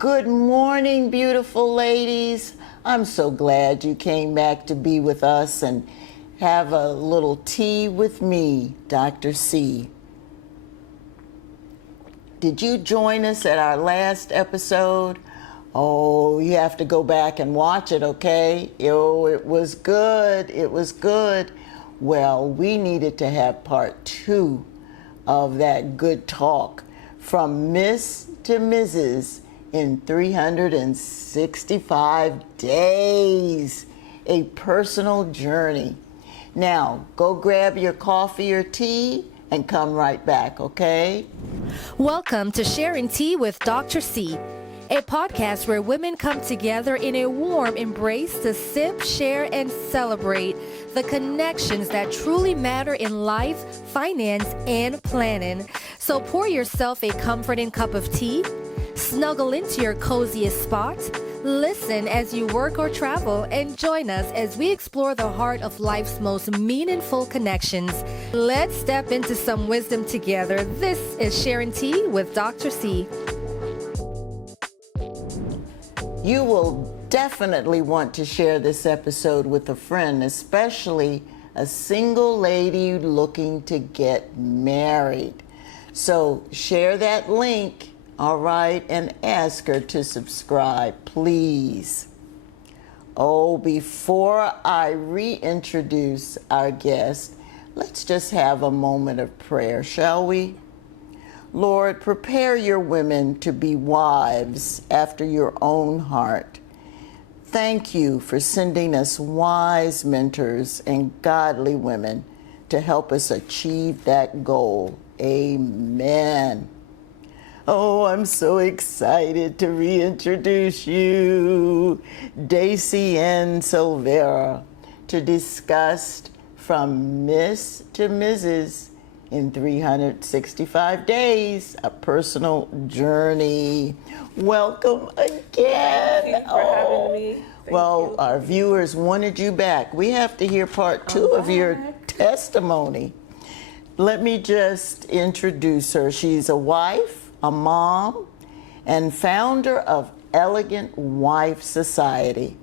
Good morning, beautiful ladies. I'm so glad you came back to be with us and have a little tea with me, Dr. C. Did you join us at our last episode? Oh, you have to go back and watch it, okay? Oh, it was good. It was good. Well, we needed to have part 2 of that good talk from Miss to Mrs. in 365 days, a personal journey. Now, go grab your coffee or tea and come right back, okay? Welcome to Sharing Tea with Dr. C, a podcast where women come together in a warm embrace to sip, share, and celebrate the connections that truly matter in life, finance, and planning. So pour yourself a comforting cup of tea, snuggle into your coziest spot, listen as you work or travel, and join us as we explore the heart of life's most meaningful connections. Let's step into some wisdom together. This is Sharing Tea with Dr. C. You will definitely want to share this episode with a friend, especially a single lady looking to get married. So share that link, all right, and ask her to subscribe, please. Oh, before I reintroduce our guest, let's just have a moment of prayer, shall we? Lord, prepare your women to be wives after your own heart. Thank you for sending us wise mentors and godly women to help us achieve that goal. Amen. Oh, I'm so excited to reintroduce you, Dacian Silvera, to discuss from Miss to Mrs. in 365 days, a personal journey. Welcome again. Thank you for having me. Well, our viewers wanted you back. We have to hear part 2 of your testimony. Let me just introduce her. She's a wife, a mom, and founder of Elegant Wife Society.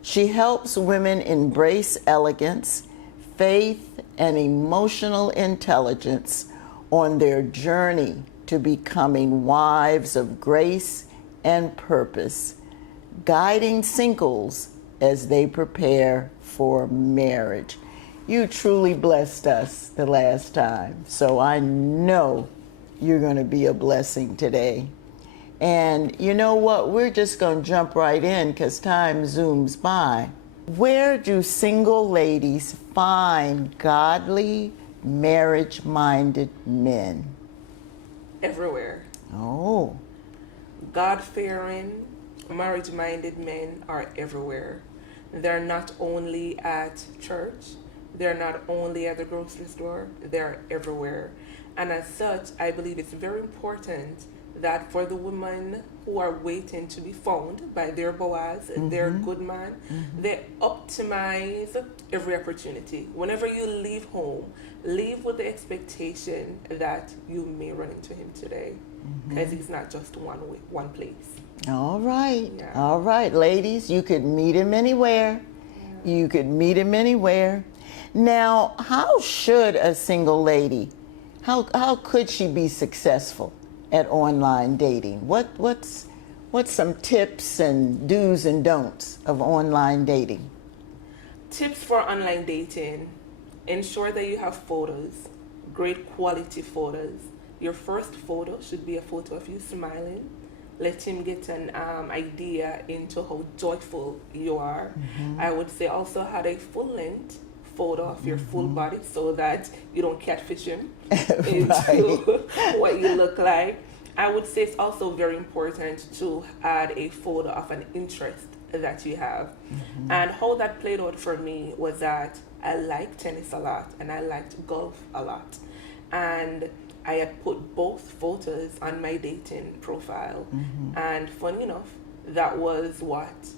She helps women embrace elegance, faith, and emotional intelligence on their journey to becoming wives of grace and purpose, guiding singles as they prepare for marriage. You truly blessed us the last time, so I know you're going to be a blessing today. And you know what? We're just going to jump right in because time zooms by. Where do single ladies find godly, marriage-minded men? Everywhere. Oh. God-fearing, marriage-minded men are everywhere. They're not only at church, they're not only at the grocery store, they're everywhere. And as such, I believe it's very important that for the women who are waiting to be found by their Boaz, their good man, they optimize every opportunity. Whenever you leave home, leave with the expectation that you may run into him today, because he's not just one place. All right. Yeah. All right, ladies, you could meet him anywhere. Yeah. You could meet him anywhere. Now, how should a single lady, how could she be successful at online dating? What's some tips and do's and don'ts of online dating? Tips for online dating: ensure that you have photos, great quality photos. Your first photo should be a photo of you smiling. Let him get an idea into how joyful you are. I would say also have a full length photo of your full body so that you don't catfish him into what you look like. I would say it's also very important to add a photo of an interest that you have. And how that played out for me was that I liked tennis a lot and I liked golf a lot. And I had put both photos on my dating profile. And funny enough, that was what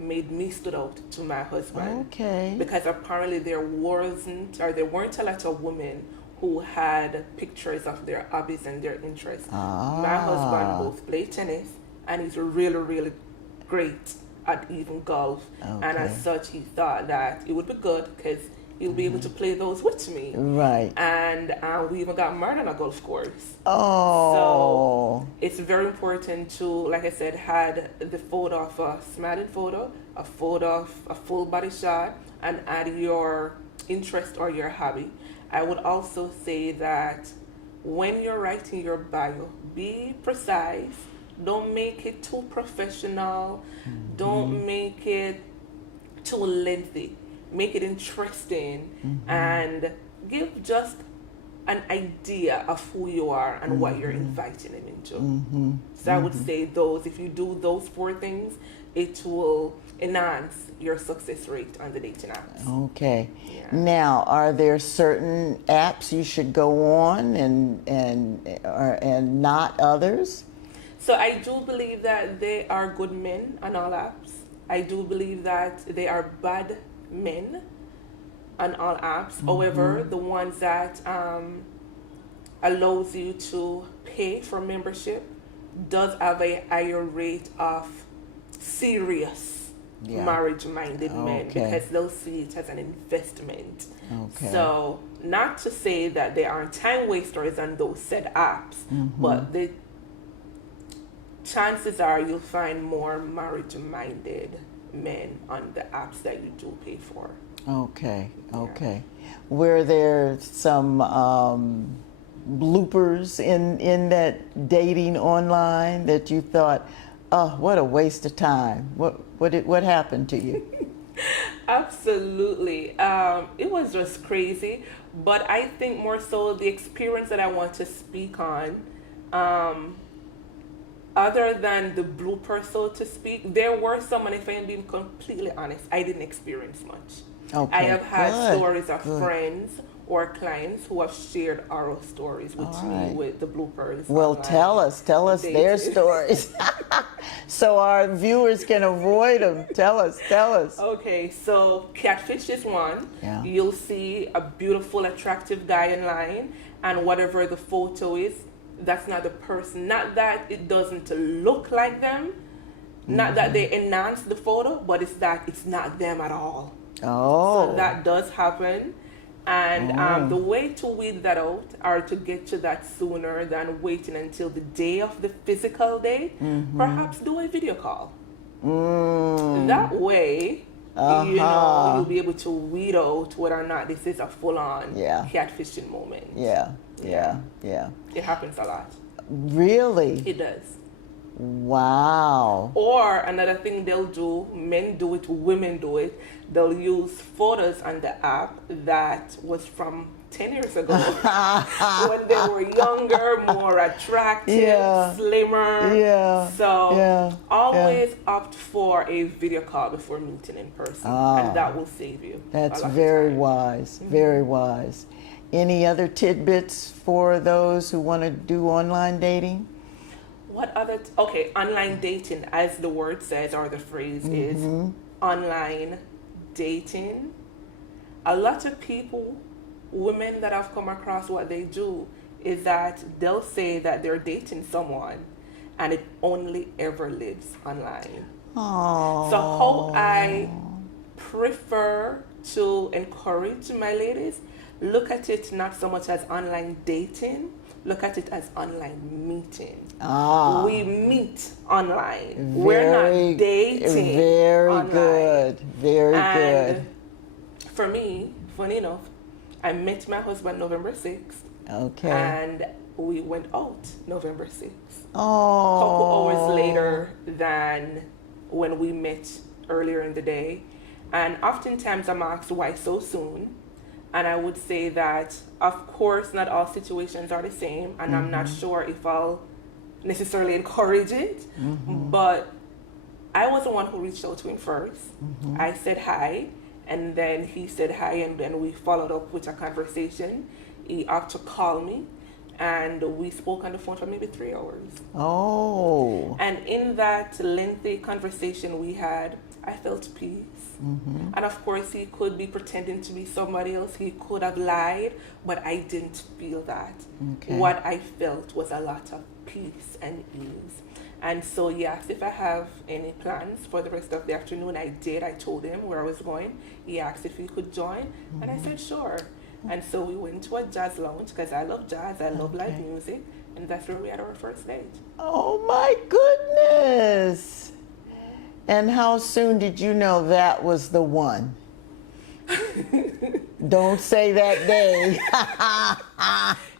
made me stood out to my husband. Okay. Because apparently there weren't a lot of women who had pictures of their hobbies and their interests. My husband both played tennis and he's really, really great at even golf. And as Okay. such, he thought that it would be good because he'll be able to play those with me. Right. And we even got married on a golf course. Oh. So it's very important to, like I said, had the photo of a smiling photo, a photo of a full body shot, and add your interest or your hobby. I would also say that when you're writing your bio, be precise. Don't make it too professional. Don't make it too lengthy. Make it interesting and give just an idea of who you are and what you're inviting them into. So I would say those, if you do those 4 things, it will enhance your success rate on the dating apps. Okay. Yeah. Now, are there certain apps you should go on and not others? So I do believe that they are good men on all apps. I do believe that they are bad men on all apps. However, the ones that allows you to pay for membership does have a higher rate of serious marriage-minded men because they'll see it as an investment. Okay. So not to say that there aren't time wasters on those said apps, but the chances are you'll find more marriage-minded men on the apps that you do pay for. Okay. Were there some bloopers in that dating online that you thought, oh, what a waste of time? What happened to you? Absolutely. It was just crazy, but I think more so the experience that I want to speak on, other than the blooper, so to speak, there were some, and if I'm being completely honest, I didn't experience much. Okay, I have had good, stories of good. friends or clients who have shared oral stories with All me right. with the bloopers. Well, online. tell us their dating. stories so our viewers can avoid them. Tell us. Okay, so catfish is one. Yeah. You'll see a beautiful, attractive guy online, and whatever the photo is, that's not the person. Not that it doesn't look like them, not that they enhance the photo, but it's that it's not them at all. Oh. So that does happen. And the way to weed that out are to get to that sooner than waiting until the day of the physical date. Perhaps do a video call. That way, you'll be able to weed out whether or not this is a full-on catfishing moment. Yeah. It happens a lot. Really? It does. Wow. Or another thing they'll do, men do it, women do it, they'll use photos on the app that was from 10 years ago when they were younger, more attractive, slimmer. So always opt for a video call before meeting in person, and that will save you. That's a lot of very time. wise, very wise. Any other tidbits for those who want to do online dating? What other? Okay, online dating, as the word says, or the phrase is online dating. A lot of people, women that I've come across, what they do is that they'll say that they're dating someone and it only ever lives online. Oh. So how I prefer to encourage my ladies, look at it not so much as online dating, look at it as online meeting. We meet online. We're not dating Very online. good. Very And good. for me, funny enough, I met my husband November 6th. Okay. And we went out November 6th. Oh. Couple hours later than when we met earlier in the day. And oftentimes I'm asked why so soon. And I would say that, of course, not all situations are the same, and I'm not sure if I'll necessarily encourage it, but I was the one who reached out to him first. I said hi, and then he said hi, and then we followed up with a conversation. He opted to call me, and we spoke on the phone for maybe 3 hours. Oh. And in that lengthy conversation we had, I felt peace. And of course, he could be pretending to be somebody else. He could have lied, but I didn't feel that. Okay. What I felt was a lot of peace and ease. And so he asked if I have any plans for the rest of the afternoon. I did. I told him where I was going. He asked if he could join, and I said sure. And so we went to a jazz lounge because I love jazz, I love live music, and that's where we had our first date. Oh my goodness. And how soon did you know that was the one? Don't say that day.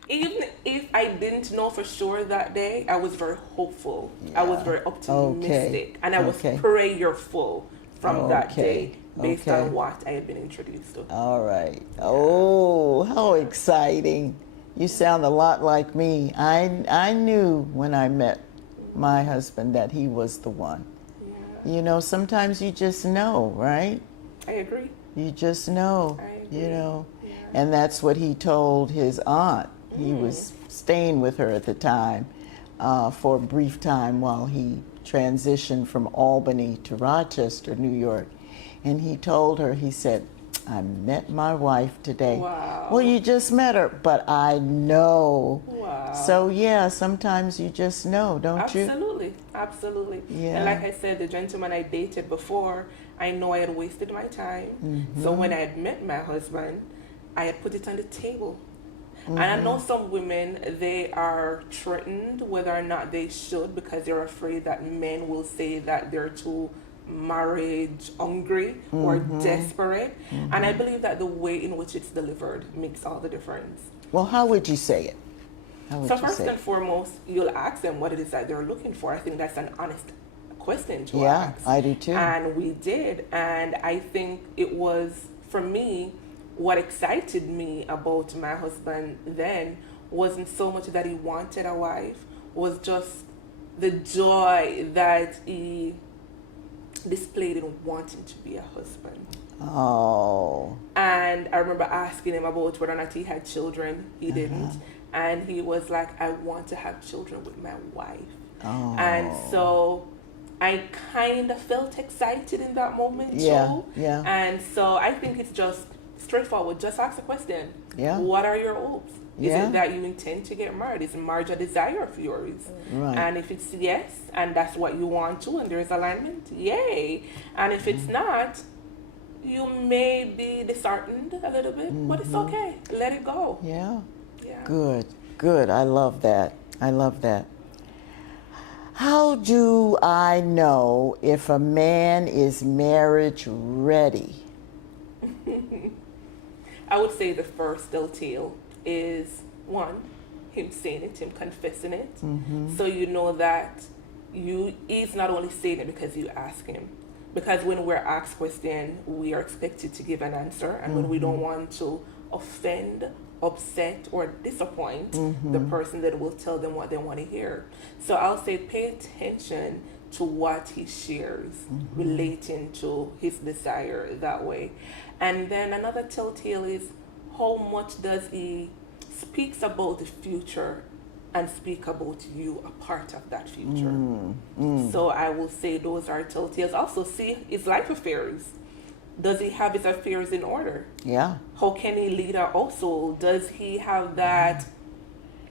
Even if I didn't know for sure that day, I was very hopeful. I was very optimistic. And I was prayerful from that day based on what I had been introduced to. All right. Oh, how exciting. You sound a lot like me. I knew when I met my husband that he was the one. Yeah. You know, sometimes you just know, right? I agree. You just know, I agree. you know. Yeah. And that's what he told his aunt. He was staying with her at the time for a brief time while he transitioned from Albany to Rochester, New York. And he told her, he said, I met my wife today. Wow. Well, you just met her, but I know. Wow. So, yeah, sometimes you just know, don't you? Absolutely, absolutely. Yeah. And like I said, the gentleman I dated before, I know I had wasted my time. So when I had met my husband, I had put it on the table. And I know some women, they are threatened whether or not they should because they're afraid that men will say that they're too marriage hungry or desperate. And I believe that the way in which it's delivered makes all the difference. Well, how would you say it? How would So you first say and it? foremost, you'll ask them what it is that they're looking for. I think that's an honest question to Yeah, ask. I do too. And we did. And I think it was, for me, what excited me about my husband then wasn't so much that he wanted a wife, was just the joy that he displayed in wanting to be a husband. Oh. And I remember asking him about whether or not he had children. He didn't. And he was like, I want to have children with my wife. Oh. And so I kind of felt excited in that moment too. Yeah. And so I think it's just straightforward. Just ask the question. Yeah. What are your hopes? Is Yeah. it that you intend to get married? Is marriage a desire of yours? Right. And if it's yes, and that's what you want to, and there's alignment, yay. And if it's not, you may be disheartened a little bit, but it's okay. Let it go. Yeah. Yeah. Good. I love that. How do I know if a man is marriage ready? I would say the first telltale is one, him saying it, him confessing it. So you know that he's not only saying it because you ask him. Because when we're asked question, we are expected to give an answer, and when we don't want to offend, upset, or disappoint the person, that will tell them what they want to hear. So I'll say pay attention to what he shares relating to his desire that way. And then another telltale is how much does he speaks about the future and speak about you, a part of that future. So I will say those are telltales. Also, see his life affairs. Does he have his affairs in order? Yeah. How can he lead a household? Does he have that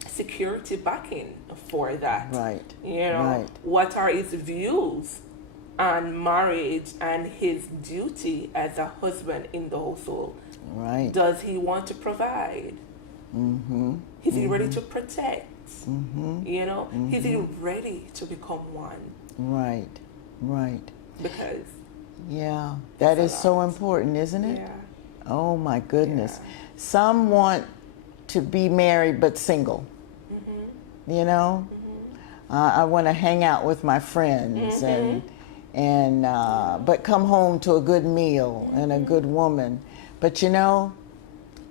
security backing for that? Right. You know, Right. what are his views on marriage and his duty as a husband in the household? Right. Does he want to provide? Is he ready to protect? You know, is he ready to become one? Right. Because Yeah. That is a so lot. important, isn't it? yeah, Oh my goodness. Yeah. Some want to be married but single. You know? I want to hang out with my friends and but come home to a good meal and a good woman. But you know,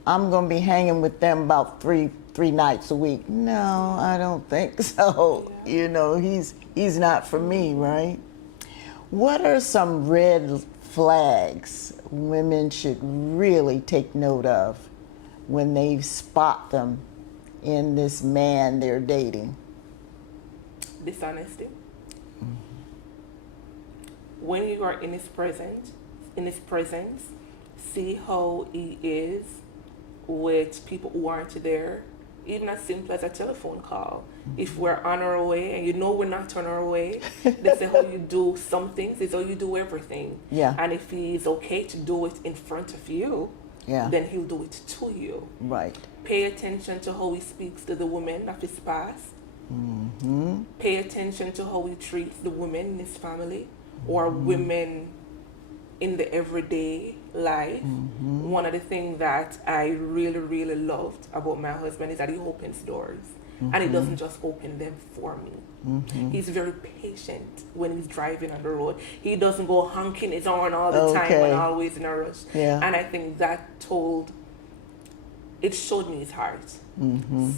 I'm going to be hanging with them about three nights a week. No, I don't think so. Yeah. You know, he's not for me, right? What are some red flags women should really take note of when they spot them in this man they're dating? dishonesty. When you are in his presence, see how he is with people who aren't there. even as simple as a telephone call. If we're on our way and you know we're not on our way, they say how you do some things is how you do everything. Yeah. And if he's okay to do it in front of you, then he'll do it to you. Right. Pay attention to how he speaks to the women of his past. Pay attention to how he treats the women in his family or women in the everyday life. One of the things that I really, really loved about my husband is that he opens doors. And he doesn't just open them for me. He's very patient when he's driving on the road. He doesn't go honking his horn all the time and always in a rush. And I think that it showed me his heart.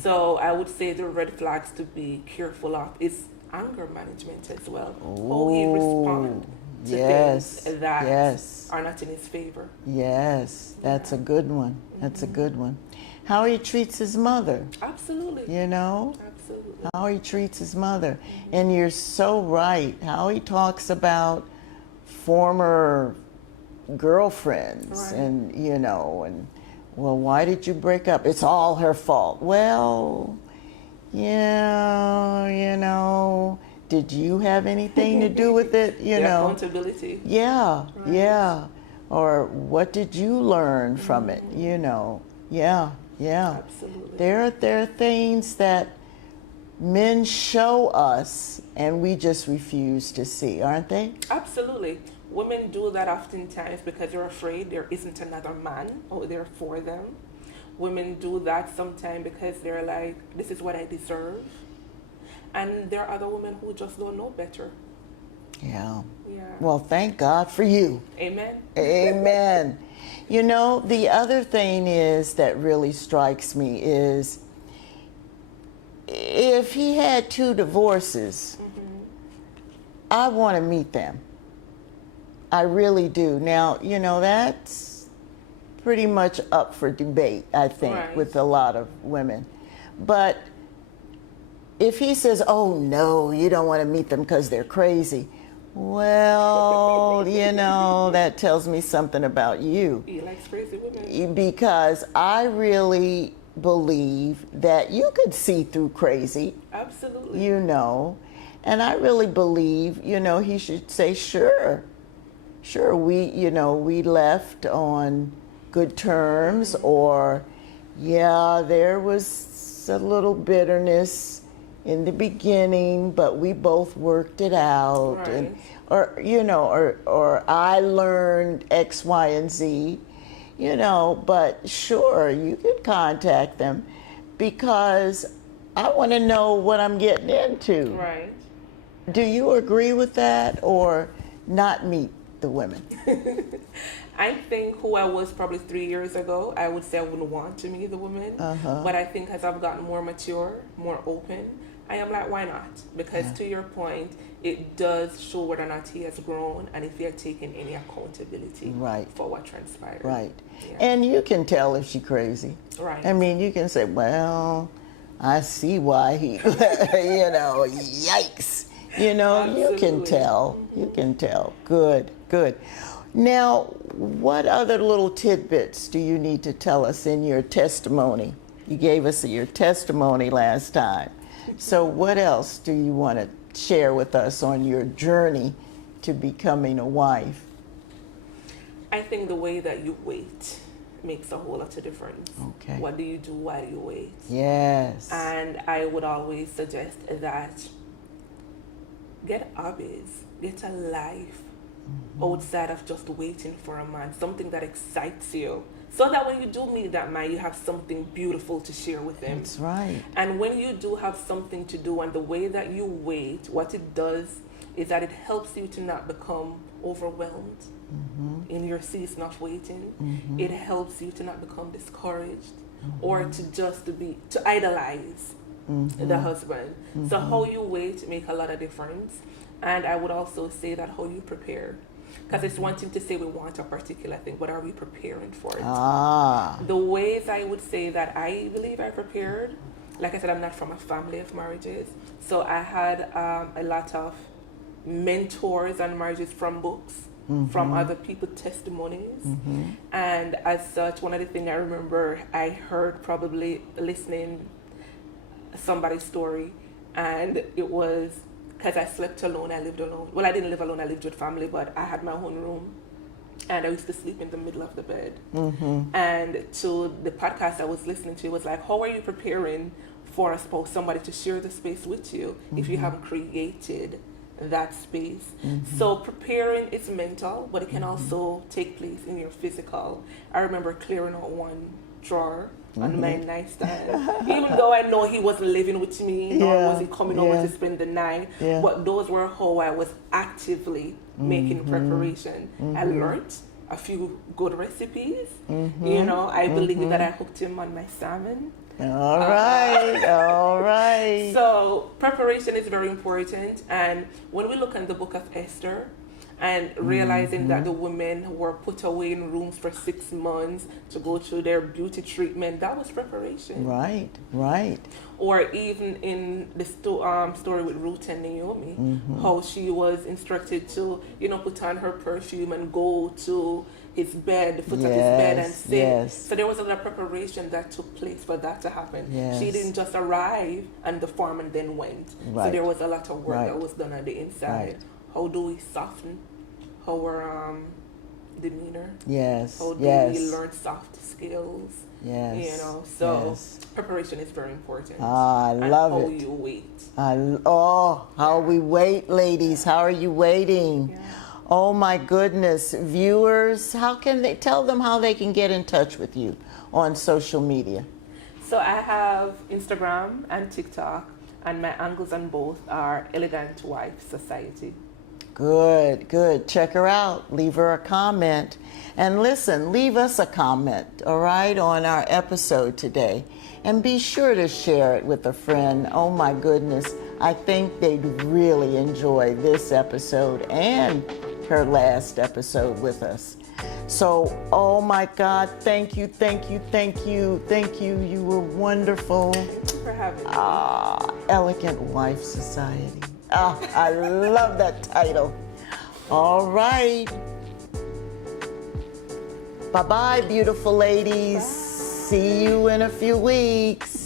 So I would say the red flags to be careful of is anger management as well. How he responds to things that are not in his favor. Yes, that's a good one. That's a good one. How he treats his mother. Absolutely. You know? Absolutely. How he treats his mother. And you're so right. How he talks about former girlfriends and, you know, and, well, why did you break up? It's all her fault. Well, yeah, you know, did you have anything to do with it? You know, accountability. Yeah, yeah. Or what did you learn from it? You know, yeah. Absolutely. There are things that men show us and we just refuse to see, aren't they? Absolutely. Women do that oftentimes because they're afraid there isn't another man out there for them. Women do that sometimes because they're like, this is what I deserve. And there are other women who just don't know better. Yeah. Yeah. Well, thank God for you. Amen. Amen. You know, the other thing is that really strikes me is if he had 2 divorces, I want to meet them. I really do. Now, you know, that's pretty much up for debate, I think, with a lot of women. But if he says, oh, no, you don't want to meet them because they're crazy, well, you know, that tells me something about you. He likes crazy women. Because I really believe that you could see through crazy. Absolutely. You know. And I really believe, you know, he should say, sure, we left on good terms, or, yeah, there was a little bitterness in the beginning, but we both worked it out. Right. And, or, you know, or I learned X, Y, and Z, you know, but sure, you can contact them because I want to know what I'm getting into. Right. Do you agree with that, or not meet the women? I think who I was probably 3 years ago, I would say I wouldn't want to meet the women. But I think as I've gotten more mature, more open, I am like, why not? Because to your point, it does show whether or not he has grown and if he had taken any accountability for what transpired. Right. Yeah. And you can tell if she's crazy. Right. I mean, you can say, well, I see why he, you know, yikes. You know, Absolutely. You can tell. You can tell. Good. Now, what other little tidbits do you need to tell us in your testimony? You gave us your testimony last time. So what else do you want to share with us on your journey to becoming a wife? I think the way that you wait makes a whole lot of difference. Okay. What do you do while you wait? Yes. And I would always suggest that get hobbies, get a life outside of just waiting for a man, something that excites you, so that when you do meet that man, you have something beautiful to share with him. That's right. And when you do have something to do, and the way that you wait, what it does is that it helps you to not become overwhelmed in your season of waiting. It helps you to not become discouraged or to idolize the husband. So how you wait make a lot of difference. And I would also say that how you prepare. Because it's one thing to say we want a particular thing, but are we preparing for it? The ways I would say that I believe I prepared, like I said, I'm not from a family of marriages. So I had a lot of mentors on marriages from books, from other people's testimonies. And as such, one of the things I remember I heard probably listening somebody's story, and it was because I slept alone, I lived alone. Well, I didn't live alone, I lived with family, but I had my own room. And I used to sleep in the middle of the bed. And to the podcast I was listening to, it was like, how are you preparing for a spouse, somebody to share the space with you if you haven't created that space? So preparing is mental, but it can also take place in your physical. I remember clearing out one drawer on my nightstand, even though I know he wasn't living with me, nor was he coming over to spend the night, but those were how I was actively making preparation. I learned a few good recipes. You know, I believe that I hooked him on my salmon. All right, all right. So preparation is very important. And when we look at the book of Esther, and realizing that the women were put away in rooms for 6 months to go through their beauty treatment, that was preparation. Right, right. Or even in the story with Ruth and Naomi, how she was instructed to, you know, put on her perfume and go to his bed, the foot of his bed, and sit. So there was a lot of preparation that took place for that to happen. She didn't just arrive and the farm and then went. So there was a lot of work that was done on the inside. How do we soften our demeanor? How do we learn soft skills? You know, so preparation is very important. I love it. How you wait. How we wait, ladies. How are you waiting? Oh my goodness. Viewers, how can they tell them how they can get in touch with you on social media? So I have Instagram and TikTok, and my angles on both are Elegant Wife Society. Good, good. Check her out. Leave her a comment. And listen, leave us a comment, all right, on our episode today. And be sure to share it with a friend. Oh my goodness. I think they'd really enjoy this episode and her last episode with us. So, oh my God, thank you, thank you, thank you, thank you. You were wonderful. Thank you for having me. Elegant Wife Society. I love that title. All right. Bye-bye, beautiful ladies. Bye. See you in a few weeks.